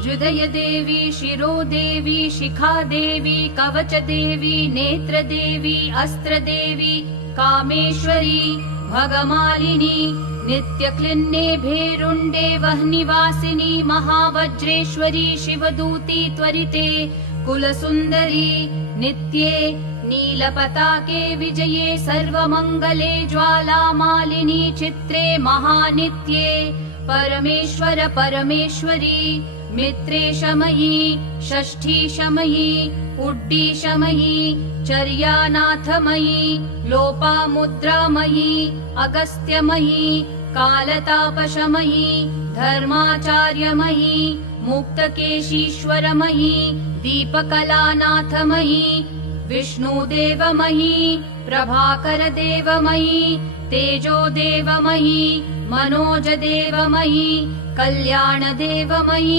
हृदय देवी, शिरो देवी, शिखा देवी, कवच देवी, नेत्र देवी, अस्त्र देवी, कामेश्वरी, भगमालिनी, नित्यक्लिन्ने भेरुण्डे वह्निवासिनी, महावज्रेश्वरी, शिवदूती त्वरिते, कुलसुन्दरी, नित्ये नीलपताके विजये, सर्वमङ्गले, ज्वालामालिनी, चित्रे महानित्ये, परमेश्वर परमेश्वरी, मित्रेशमयी, षष्ठीशमयी, उड्डीशमयी, चर्यानाथमयी, लोपामुद्रामयी, अगस्त्यमयी, कालतापशमयी, धर्माचार्यमयी, मुक्तकेशीश्वरमयी, दीपकलानाथमयी, विष्णुदेवमयी, प्रभाकरदेवमयी, तेजोदेवमयी, मनोजदेवमयी, कल्याणदेवमयी।